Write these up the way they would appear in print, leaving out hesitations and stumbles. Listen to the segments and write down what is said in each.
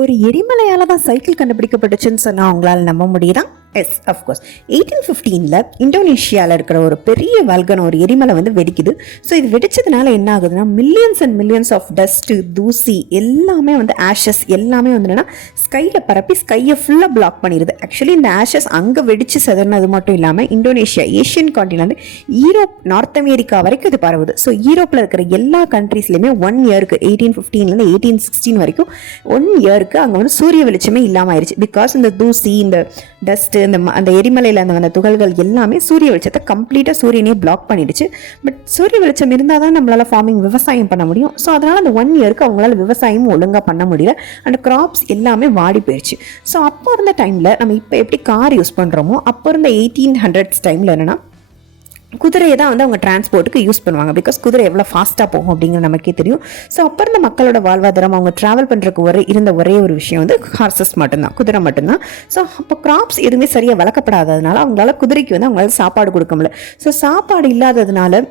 ஒரு எரிமலையால் தான் சைக்கிள் கண்டுபிடிக்கப்பட்டுச்சுன்னு சொன்னால் அவங்களால நம்ப முடியுதா? S, of course. 1815 இந்தோனேஷியாவில் இருக்கிற ஒரு பெரிய வல்கனோ, ஒரு எரிமலை வெடிக்குது. ஸோ இது வெடிச்சதுனால என்ன ஆகுதுன்னா, millions and millions of dust, தூசி எல்லாமே ஆஷஸ் எல்லாமே என்னன்னா ஸ்கையில் பரப்பி ஸ்கையை ஃபுல்லாக பிளாக் பண்ணிடுது. ஆக்சுவலி இந்த ஆஷஸ் அங்கே வெடிச்சு செதறினது மட்டும் இல்லாமல் Indonesia, Asian continent, Europe, north America வரைக்கும் இது பரவுது. ஸோ யூரோப்பில் இருக்கிற எல்லா கண்ட்ரீஸ்லையுமே 1 இயருக்கு 1815 1816 வரைக்கும் 1 இயருக்கு அங்கே சூரிய வெளிச்சமே இல்லாமல் ஆயிடுச்சு. பிகாஸ் இந்த தூசி, இந்த டஸ்ட்டு, அந்த எரிமலையில் அந்த துகள்கள் எல்லாமே சூரிய வெளிச்சத்தை கம்ப்ளீட்டாக சூரியனே பிளாக் பண்ணிடுச்சு. பட் சூரிய வெளிச்சம் இருந்தால் தான் நம்மளால் ஃபார்மிங், விவசாயம் பண்ண முடியும். ஸோ அதனால் அந்த 1 இயருக்கு அவங்களால விவசாயமும் ஒழுங்காக பண்ண முடியல. அண்ட் கிராப்ஸ் எல்லாமே வாடி போயிடுச்சு. ஸோ அப்போ இருந்த டைமில் நம்ம இப்போ எப்படி கார் யூஸ் பண்ணுறோமோ, அப்போ இருந்த 1800s டைமில் என்னென்னா குதிரையை தான் அவங்க டிரான்ஸ்போர்ட்டுக்கு யூஸ் பண்ணுவாங்க. பிகாஸ் குதிரை எவ்வளோ ஃபாஸ்ட்டாக போகும் அப்படிங்கிற நமக்கே தெரியும். ஸோ அப்போ இருந்த மக்களோட வாழ்வாதாரம், அவங்க ட்ராவல் பண்ணுறதுக்கு இருந்த ஒரே ஒரு விஷயம் ஹார்சஸ் மட்டும்தான், குதிரை மட்டும்தான். ஸோ அப்போ கிராப்ஸ் எதுவுமே சரியாக வளர்க்கப்படாததுனால அவங்களால குதிரைக்கு அவங்களால சாப்பாடு கொடுக்க முடியல. ஸோ சாப்பாடு இல்லாததுனால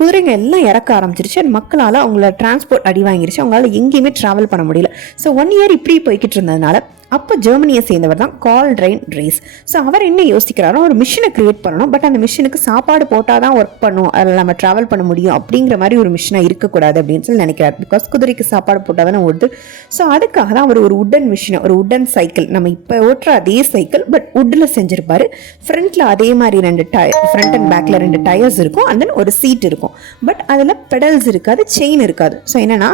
குதிரைங்க எல்லாம் இறக்க ஆரம்பிச்சிருச்சு. மக்களால் அவங்கள டிரான்ஸ்போர்ட் அடி வாங்கிருச்சு. அவங்களால எங்கேயுமே ட்ராவல் பண்ண முடியல. ஸோ 1 இயர் இப்படி போய்கிட்டு இருந்ததுனால அப்போ ஜெர்மனியை சேர்ந்தவர் தான் கால்ட்ரைன் ட்ரேஸ். ஸோ அவர் என்ன யோசிக்கிறாரோ, ஒரு மிஷினை கிரியேட் பண்ணணும். பட் அந்த மிஷினுக்கு சாப்பாடு போட்டால் தான் ஒர்க் பண்ணும், அதில் நம்ம ட்ராவல் பண்ண முடியும் அப்படிங்கிற மாதிரி ஒரு மிஷினாக இருக்கக்கூடாது அப்படின்னு சொல்லி நினைக்கிறார். பிகாஸ் குதிரைக்கு சாப்பாடு போட்டால் தானே ஓடுது. ஸோ அதுக்காக தான் அவர் ஒரு உட்டன் மிஷினை, ஒரு உட்டன் சைக்கிள், நம்ம இப்போ ஓட்டுற அதே சைக்கிள் பட் உட்டில் செஞ்சுருப்பார். ஃப்ரண்ட்டில் அதே மாதிரி 2 ஃப்ரண்ட் அண்ட் பேக்கில் 2 டயர்ஸ் இருக்கும். அண்ட் தென் ஒரு சீட் இருக்கும். பட் அதில் பெடல்ஸ் இருக்காது, செயின் இருக்காது. ஸோ என்னென்னா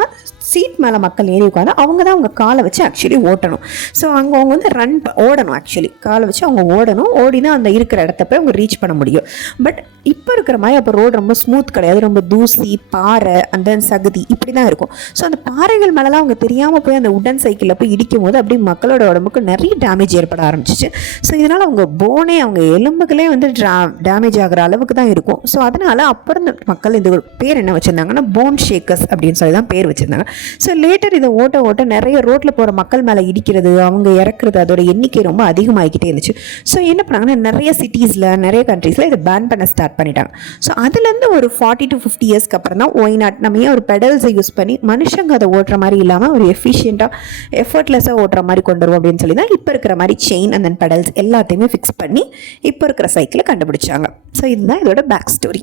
சீட் மேலே மக்கள் ஏறி உட்காந்து அவங்க தான் அவங்க காலை வச்சு ஆக்சுவலி ஓட்டணும். ஸோ அவங்க ரன் ஓடணும். ஆக்சுவலி காலை வச்சு அவங்க ஓடணும். ஓடி தான் அந்த இருக்கிற இடத்த போய் அவங்க ரீச் பண்ண முடியும். பட் இப்போ இருக்கிற மாதிரி அப்போ ரோடு ரொம்ப ஸ்மூத் கிடையாது. ரொம்ப தூசி, பாறை, அந்த சகதி இப்படி தான் இருக்கும். ஸோ அந்த பாறைகள் மேலெலாம் அவங்க தெரியாமல் போய் அந்த உடன் சைக்கிளில் போய் இடிக்கும் போது அப்படி மக்களோட உடம்புக்கு நிறைய டேமேஜ் ஏற்பட ஆரம்பிச்சிச்சு. ஸோ இதனால் அவங்க போனே, அவங்க எலும்புகளே டேமேஜ் ஆகிற அளவுக்கு தான் இருக்கும். ஸோ அதனால் அப்போ இருந்த மக்கள் இந்த ஒரு பேர் என்ன வச்சுருந்தாங்கன்னா போன் ஷேக்கர்ஸ் அப்படின்னு சொல்லி தான் பேர் வச்சுருந்தாங்க. ஸோ லேட்டர் இதை ஓட்ட நிறைய ரோட்டில் போகிற மக்கள் மேலே இடிக்கிறது, அவங்க இறக்குறது, அதோட எண்ணிக்கை ரொம்ப அதிகமாகிக்கிட்டே இருந்துச்சு. ஸோ என்ன பண்ணாங்கன்னா நிறைய சிட்டிஸில், நிறைய கண்ட்ரீஸில் இதை பேன் பண்ண ஸ்டார்ட் பண்ணிட்டாங்க. ஸோ அதுலேருந்து ஒரு 40 to 50 இயர்ஸ்க்கு அப்புறம் தான் ஒய்நாட் நம்ம ஏன் ஒரு பெடல்ஸை யூஸ் பண்ணி மனுஷங்க அதை ஓட்டுற மாதிரி இல்லாமல் ஒரு எஃபிஷியண்ட்டாக, எஃபர்ட்லெஸ்ஸாக ஓட்டுற மாதிரி கொண்டு வருவோம் அப்படின்னு சொல்லி தான் இப்போ இருக்கிற மாதிரி செயின் அண்ட் தென் பெடல்ஸ் எல்லாத்தையுமே ஃபிக்ஸ் பண்ணி இப்போ இருக்கிற சைக்கிளை கண்டுபிடிச்சாங்க. ஸோ இதுதான் இதோட பேக் ஸ்டோரி.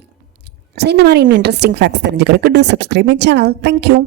ஸோ இந்த மாதிரி இன்னும் இன்ட்ரெஸ்டிங் ஃபேக்ட்ஸ் தெரிஞ்சுக்கிறதுக்கு two subscribe my channel. Thank you.